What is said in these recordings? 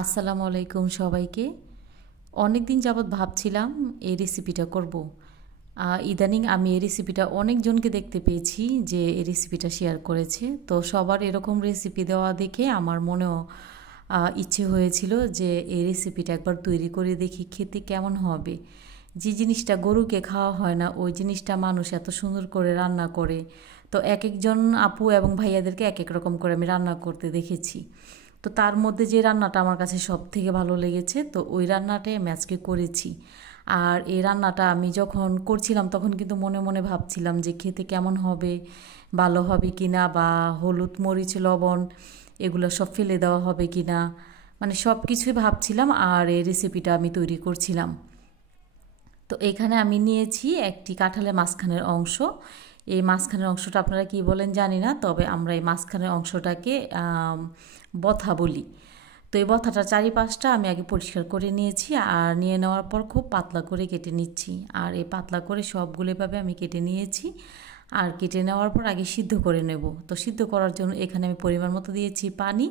আসসালামু আলাইকুম সবাইকে। অনেক দিন যাবৎ ভাবছিলাম এই রেসিপিটা করব। ইদানিং আমি এই রেসিপিটা অনেকজনকে দেখতে পেয়েছি যে এই রেসিপিটা শেয়ার করেছে। তো সবার এরকম রেসিপি দেওয়া দেখে আমার মনেও ইচ্ছে হয়েছিল যে এই রেসিপিটা একবার তৈরি করে দেখি খেতে কেমন হবে। যে জিনিসটা গরুকে খাওয়া হয় না ওই জিনিসটা মানুষ এত সুন্দর করে রান্না করে। তো এক একজন আপু এবং ভাইয়াদেরকে এক এক রকম করে আমি রান্না করতে দেখেছি। তো তার মধ্যে যে রান্নাটা আমার কাছে সব থেকে ভালো লেগেছে তো ওই রান্নাটাই আমি আজকে করেছি। আর এই রান্নাটা আমি যখন করছিলাম তখন কিন্তু মনে মনে ভাবছিলাম যে খেতে কেমন হবে, ভালো হবে কি না, বা হলুদ মরিচ লবণ এগুলো সব ফেলে দেওয়া হবে কি না, মানে সব কিছুই ভাবছিলাম আর এই রেসিপিটা আমি তৈরি করছিলাম। তো এখানে আমি নিয়েছি একটি কাঁঠালের মাঝখানের অংশ। এই মাঝখানের অংশটা আপনারা কি বলেন জানি না, তবে আমরা এই মাঝখানের অংশটাকে বথা বলি। তো এই বথাটা চারিপাশটা আমি আগে পরিষ্কার করে নিয়েছি আর নিয়ে নেওয়ার পর খুব পাতলা করে কেটে নিচ্ছি। আর এই পাতলা করে সবগুলো এভাবে আমি কেটে নিয়েছি। আর কেটে নেওয়ার পর আগে সিদ্ধ করে নেব। তো সিদ্ধ করার জন্য এখানে আমি পরিমাণ মতো দিয়েছি পানি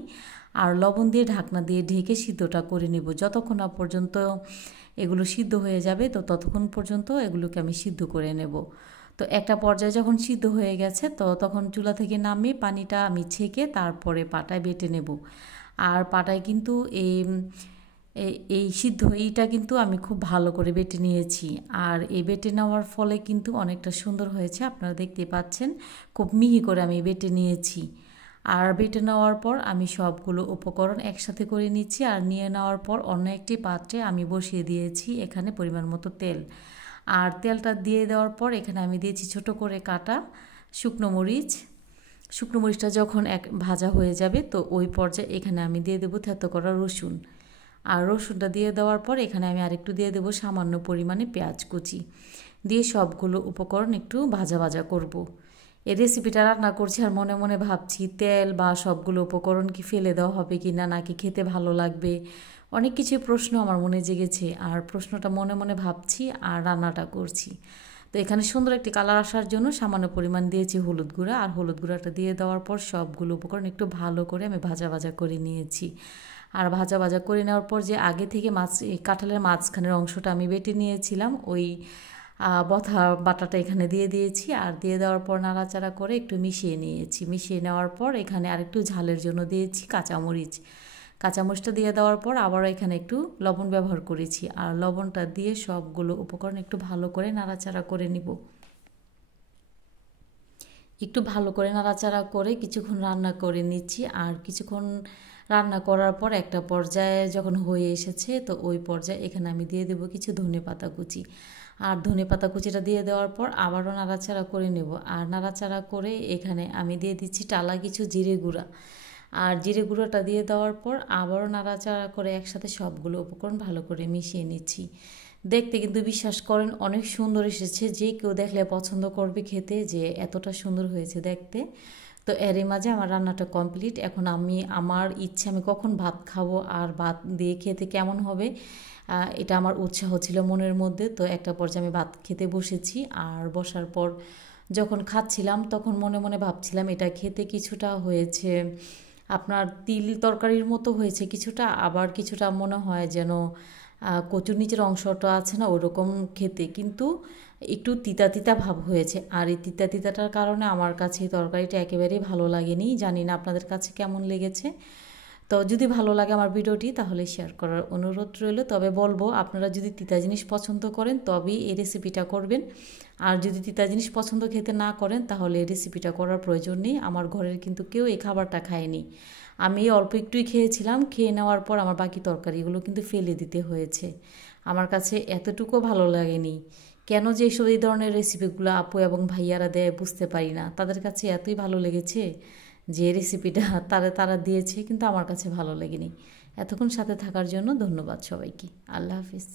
আর লবণ দিয়ে ঢাকনা দিয়ে ঢেকে সিদ্ধটা করে নেব যতক্ষণ না পর্যন্ত এগুলো সিদ্ধ হয়ে যাবে। তো ততক্ষণ পর্যন্ত এগুলোকে আমি সিদ্ধ করে নেব। তো একটা পর্যায়ে যখন সিদ্ধ হয়ে গেছে তো তখন চুলা থেকে নামিয়ে পানিটা আমি ছেঁকে তারপরে পাটায় বেটে নেব। আর পাটায় কিন্তু এই এই সিদ্ধ এইটা কিন্তু আমি খুব ভালো করে বেটে নিয়েছি। আর এই বেটে নেওয়ার ফলে কিন্তু অনেকটা সুন্দর হয়েছে, আপনারা দেখতেই পাচ্ছেন খুব মিহি করে আমি বেটে নিয়েছি। আর বেটে নেওয়ার পর আমি সবগুলো উপকরণ একসাথে করে নিচ্ছি আর নিয়ে নেওয়ার পর অন্য একটি পাত্রে আমি বসিয়ে দিয়েছি এখানে পরিমাণ মতো তেল। আর তেলটা দিয়ে দেওয়ার পর এখানে আমি দিয়েছি ছোট করে কাটা শুকনো মরিচ। শুকনো মরিচটা যখন ভাজা হয়ে যাবে তো ওই পর্যায়ে এখানে আমি দিয়ে দেবো থেতো করা রসুন। আর রসুনটা দিয়ে দেওয়ার পর এখানে আমি আরেকটু দিয়ে দেবো সামান্য পরিমাণে পেঁয়াজ কুচি দিয়ে সবগুলো উপকরণ একটু ভাজা ভাজা করব। এই রেসিপিটা রান্না করছি আর মনে মনে ভাবছি তেল বা সবগুলো উপকরণ কি ফেলে দেওয়া হবে কি না, নাকি খেতে ভালো লাগবে, অনেক কিছু প্রশ্ন আমার মনে জেগেছে। আর প্রশ্নটা মনে মনে ভাবছি আর রান্নাটা করছি। তো এখানে সুন্দর একটি কালার আসার জন্য সামান্য পরিমাণ দিয়েছি হলুদ গুঁড়া। আর হলুদ গুঁড়াটা দিয়ে দেওয়ার পর সবগুলো উপকরণ একটু ভালো করে আমি ভাজা ভাজা করে নিয়েছি। আর ভাজা ভাজা করে নেওয়ার পর যে আগে থেকে কাঁঠালের মাঝখানের অংশটা আমি বেটে নিয়েছিলাম ওই বথা বাটাটা এখানে দিয়ে দিয়েছি। আর দিয়ে দেওয়ার পর নাড়াচাড়া করে একটু মিশিয়ে নিয়েছি। মিশিয়ে নেওয়ার পর এখানে আরেকটু ঝালের জন্য দিয়েছি কাঁচামরিচ। কাঁচামরিচটা দিয়ে দেওয়ার পর আবারও এখানে একটু লবণ ব্যবহার করেছি। আর লবণটা দিয়ে সবগুলো উপকরণ একটু ভালো করে নাড়াচাড়া করে নিব। একটু ভালো করে নাড়াচাড়া করে কিছুক্ষণ রান্না করে নিচ্ছি। আর কিছুক্ষণ রান্না করার পর একটা পর্যায়ে যখন হয়ে এসেছে তো ওই পর্যায়ে এখানে আমি দিয়ে দেবো কিছু ধনেপাতা কুচি। আর ধনেপাতা কুচিটা দিয়ে দেওয়ার পর আবারও নাড়াচাড়া করে নেব। আর নাড়াচাড়া করে এখানে আমি দিয়ে দিচ্ছি টালা কিছু জিরে গুঁড়া। আর জিরে গুঁড়োটা দিয়ে দেওয়ার পর আবারও নাড়াচাড়া করে একসাথে সবগুলো উপকরণ ভালো করে মিশিয়ে নিচ্ছি। দেখতে কিন্তু বিশ্বাস করেন অনেক সুন্দর এসেছে, যে কেউ দেখলে পছন্দ করবে খেতে যে এতটা সুন্দর হয়েছে দেখতে। তো এরই মাঝে আমার রান্নাটা কমপ্লিট। এখন আমি আমার ইচ্ছে আমি কখন ভাত খাবো আর ভাত দিয়ে খেতে কেমন হবে এটা আমার উৎসাহ ছিল মনের মধ্যে। তো একটা পর্যায়ে আমি ভাত খেতে বসেছি। আর বসার পর যখন খাচ্ছিলাম তখন মনে মনে ভাবছিলাম এটা খেতে কিছুটা হয়েছে আপনার তিল তরকারির মতো হয়েছে কিছুটা, আবার কিছুটা মনে হয় যেন কচুর নিচের অংশটা আছে না ওরকম খেতে, কিন্তু একটু তিতা তিতা ভাব হয়েছে। আর এই তিতা তিতাটার কারণে আমার কাছে এই তরকারিটা একেবারেই ভালো লাগেনি। জানি না আপনাদের কাছে কেমন লেগেছে। তো যদি ভালো লাগে আমার ভিডিওটি তাহলে শেয়ার করার অনুরোধ রইল। তবে বলবো আপনারা যদি তিতা জিনিস পছন্দ করেন তবেই এই রেসিপিটা করবেন। আর যদি তিতা জিনিস পছন্দ খেতে না করেন তাহলে এই রেসিপিটা করার প্রয়োজন নেই। আমার ঘরের কিন্তু কেউ এই খাবারটা খায়নি। আমি অল্প একটুই খেয়েছিলাম, খেয়ে নেওয়ার পর আমার বাকি তরকারিগুলো কিন্তু ফেলে দিতে হয়েছে। আমার কাছে এতটুকু ভালো লাগেনি। কেন যে এইসব এই ধরনের রেসিপিগুলো আপু এবং ভাইয়ারা দেয় বুঝতে পারি না। তাদের কাছে এতই ভালো লেগেছে যে রেসিপিটা তারা তারা দিয়েছে, কিন্তু আমার কাছে ভালো লেগেনি। এতক্ষণ সাথে থাকার জন্য ধন্যবাদ সবাইকে। আল্লাহ হাফিজ।